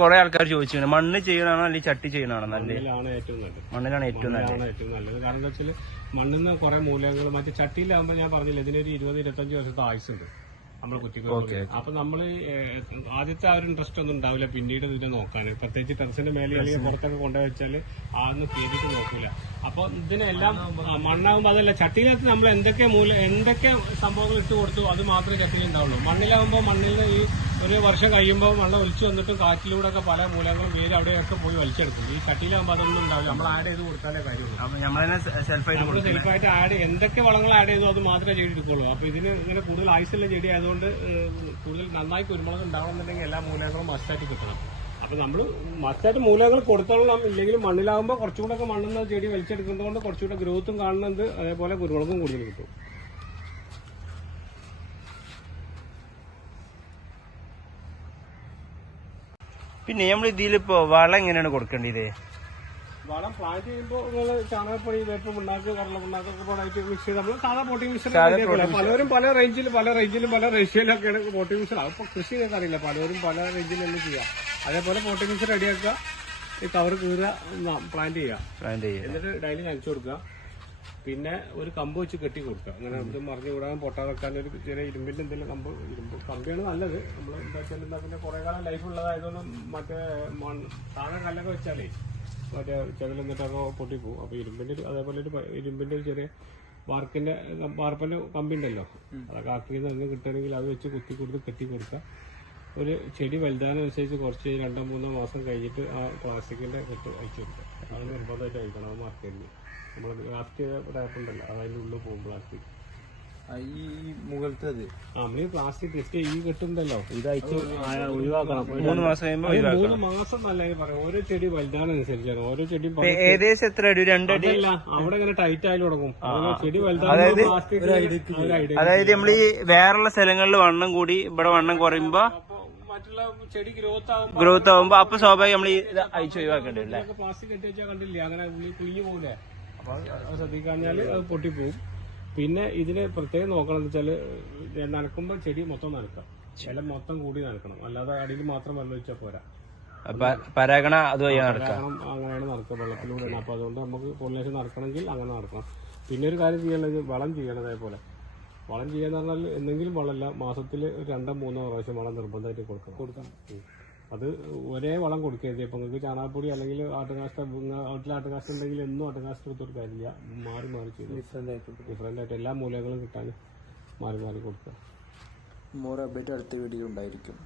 കുറെ ആൾക്കാർ ചോദിച്ചു മണ്ണ് ചെയ്യണാണോ അല്ലെങ്കിൽ ചട്ടി ചെയ്യണാണോ നല്ലത്? മണ്ണിലാണ് ഏറ്റവും നല്ലത്. കാരണം എന്താ വെച്ചാൽ മണ്ണിൽ നിന്ന് കുറെ മൂലകങ്ങൾ മറ്റേ ചട്ടിയിലാകുമ്പോൾ ഞാൻ പറഞ്ഞില്ല ഇതിനൊരു 20-25 വർഷത്തെ ആയുസുണ്ട് നമ്മൾ കുറ്റിക്ക്. അപ്പൊ നമ്മള് ആദ്യത്തെ ആ ഒരു ഇൻട്രസ്റ്റ് ഒന്നും ഉണ്ടാവില്ല പിന്നീട് ഇതിനെ നോക്കാൻ. പ്രത്യേകിച്ച് ടെറസിന്റെ മേലെ അല്ലെങ്കിൽ പുറത്തൊക്കെ കൊണ്ടുപോയി വെച്ചാൽ ആന്ന് കയറിയിട്ട് നോക്കൂല. അപ്പൊ ഇതിനെല്ലാം മണ്ണാകുമ്പോൾ അതല്ല ചട്ടിയിലകത്ത് നമ്മൾ എന്തൊക്കെ സംഭവങ്ങൾ ഇട്ട് കൊടുത്തു അത് മാത്രമേ ചട്ടിയിൽ ഉണ്ടാവുള്ളൂ. മണ്ണിലാകുമ്പോൾ മണ്ണിൽ ഈ ഒരു വർഷം കഴിയുമ്പോൾ വെള്ളം ഒലിച്ചു വന്നിട്ട് കാറ്റിലൂടെ ഒക്കെ പല മൂലങ്ങളും വേര് അവിടെയൊക്കെ പോയി വലിച്ചെടുക്കും. ഈ ചട്ടിയിലാകുമ്പോൾ അതൊന്നും ഉണ്ടാവില്ല. നമ്മൾ ആഡ് ചെയ്ത് കൊടുത്താലേ കാര്യമുള്ളൂ. നമ്മൾ സെൽഫായിട്ട് എന്തൊക്കെ വളങ്ങൾ ആഡ് ചെയ്തോ അത് മാത്രമേ ചെടി എടുക്കുള്ളൂ. അപ്പൊ ഇതിന് ഇങ്ങനെ കൂടുതൽ ആയുസുള്ള ചെടി ആയതുകൊണ്ട് കൂടുതൽ നന്നായി കുരുമുളക് ഉണ്ടാവണമെന്നുണ്ടെങ്കിൽ എല്ലാ മൂലകളും മസ്റ്റായിട്ട് കിട്ടണം. അപ്പൊ നമ്മൾ മസ്റ്റായിട്ട് മൂലകൾ കൊടുത്തോളണം. ഇല്ലെങ്കിൽ മണ്ണിലാകുമ്പോൾ കുറച്ചുകൂടെ ഒക്കെ മണ്ണെന്ന ചെടി വലിച്ചെടുക്കുന്നതുകൊണ്ട് കുറച്ചുകൂടെ ഗ്രോത്തും കാണുന്നുണ്ട്, അതേപോലെ കുരുമുളകും കൂടുതൽ കിട്ടും. പിന്നെ നമ്മൾ ഇതിലിപ്പോ വളം എങ്ങനെയാണ് കൊടുക്കേണ്ടത്? വളം പ്ലാന്റ് ചെയ്യുമ്പോൾ നിങ്ങൾ ചാണകപ്പൊടി, വേപ്പ് പിണ്ണാക്ക്, കടല പിണ്ണാക്കൊക്കെ പോയിട്ട് മിക്സ് ചെയ്ത് നമ്മൾ സാധാ പോട്ടിംഗ് മിക്സർ പലരും പല റേഞ്ചിലും പല റേഷ്യോയിലൊക്കെയാണ് പോട്ടിംഗ് മിക്സർ. അതിപ്പോൾ കൃഷി ചെയ്തൊക്കെ അറിയില്ല, പലരും പല റേഞ്ചിലെല്ലാം ചെയ്യാം. അതേപോലെ പോട്ടിംഗ് മിക്സർ റെഡിയാക്കുക, ഈ കവർ കീറുക, പ്ലാന്റ് ചെയ്യുക, എന്നിട്ട് ഡെയിലി നനച്ചു കൊടുക്കുക. പിന്നെ ഒരു കമ്പ് വെച്ച് കെട്ടി കൊടുക്കുക. അങ്ങനെ ഇത് മറിഞ്ഞു വിടാൻ പൊട്ടാതെ വെക്കാൻ ഒരു ചെറിയ ഇരുമ്പിന്റെ എന്തെങ്കിലും കമ്പിയാണ് നല്ലത്. നമ്മൾ എന്താ വെച്ചാൽ എന്താ പിന്നെ കുറെ കാലം ലൈഫ് ഉള്ളതായതുകൊണ്ട് മറ്റേ സാധാരണ കല്ലൊക്കെ വെച്ചാലേ മറ്റേ ചെതലെന്നിട്ടൊക്കെ പൊട്ടിപ്പോവും. അപ്പൊ ഇരുമ്പിന്റെ അതേപോലെ ഒരു ഇരുമ്പിന്റെ ചെറിയ വാർപ്പിന്റെ കമ്പി ഉണ്ടല്ലോ, അതൊക്കെ ആക്കി തന്നെ കിട്ടണമെങ്കിൽ അത് വെച്ച് കുത്തി കൊടുത്ത് കെട്ടി കൊടുക്കുക. ഒരു ചെടി വലുതാനനുസരിച്ച് കുറച്ച് 2-3 മാസം കഴിഞ്ഞിട്ട് ആ പ്ലാസ്റ്റിക്കിന്റെ കെട്ട് അയച്ചു കൊടുക്കുക. അത് നിർബന്ധമായിട്ട് അയക്കണം. അത് മാർക്കറ്റിൽ നമ്മൾ ഗ്രാഫ്റ്റ് ചെയ്ത ടാപ്പ് ഉണ്ടല്ലോ, അത് അതിൻ്റെ ഉള്ളിൽ പോകും പ്ലാസ്റ്റിക്. ഈ മുകളിലത്തത് നമ്മള് പ്ലാസ്റ്റിക് ജസ്റ്റ് ഈ കെട്ടുണ്ടല്ലോ ഇത് അയച്ച് ഒഴിവാക്കണം. 3 മാസം നല്ല പറയാം. ഓരോ ചെടി വലുതാനനുസരിച്ചാണ്. ഓരോ ചെടി ഏകദേശം എത്ര അടി? 2 അടി. അവിടെ ഇങ്ങനെ ടൈറ്റ് ആയി തുടങ്ങും. ചെടി വലുതാകുമ്പോൾ പ്ലാസ്റ്റിക്. അതായത് നമ്മൾ ഈ വേറുള്ള സ്ഥലങ്ങളിൽ വണ്ണം കൂടി ഇവിടെ വണ്ണം കുറയുമ്പോ മറ്റുള്ള ചെടി ഗ്രോത്ത് ആവുമ്പോ അപ്പൊ സ്വാഭാവികം നമ്മൾ ഇത് അയച്ചു ഒഴിവാക്കേണ്ടി വരും. പ്ലാസ്റ്റിക് കെട്ടി വെച്ചാൽ കണ്ടില്ലേ അങ്ങനെ കുഞ്ഞു പോകില്ലേ. അപ്പൊ അത് ശ്രദ്ധിക്കാഞ്ഞാല് അത് പൊട്ടിപ്പോവും. പിന്നെ ഇതിന് പ്രത്യേകം നോക്കണം എന്ന് വെച്ചാല് നനക്കുമ്പോൾ ചെടി മൊത്തം നനക്കാം, ഇല മൊത്തം കൂടി നനക്കണം. അല്ലാതെ അടിയിൽ മാത്രം വെള്ളം ഒഴിച്ചാൽ പോരാ. പരാഗണം അങ്ങനെയാണ് നടക്കുക, വെള്ളത്തിലൂടെ. അപ്പൊ അതുകൊണ്ട് നമുക്ക് പോളിനേഷൻ നടക്കണമെങ്കിൽ അങ്ങനെ നടക്കണം. പിന്നെ ഒരു കാര്യം ചെയ്യേണ്ടത് വളം ചെയ്യണം. അതേപോലെ വളം ചെയ്യാന്ന് പറഞ്ഞാൽ എന്തെങ്കിലും വളമല്ല, മാസത്തിൽ 2-3 പ്രാവശ്യം വളം നിർബന്ധമായിട്ട് കൊടുക്കണം. അത് ഒരേ വളം കൊടുക്കരുത്. ഇപ്പൊ നിങ്ങൾക്ക് ചാണകപ്പൊടി അല്ലെങ്കിൽ ആട്ടുകാഷ്ടം, വീട്ടിൽ ആട്ടുകാഷ്ടം ഉണ്ടെങ്കിൽ എന്നും ആട്ടുകാഷ്ടം എടുത്തൊരു കാര്യമില്ല. മാറി ചെയ്ത് ഡിഫറെന്റ് ആയിട്ട് എല്ലാ മൂലകളും കിട്ടാൻ മാറി കൊടുക്കുക. മോർ അപ്ഡേറ്റ് അടുത്ത വീഡിയോ ഉണ്ടായിരിക്കും.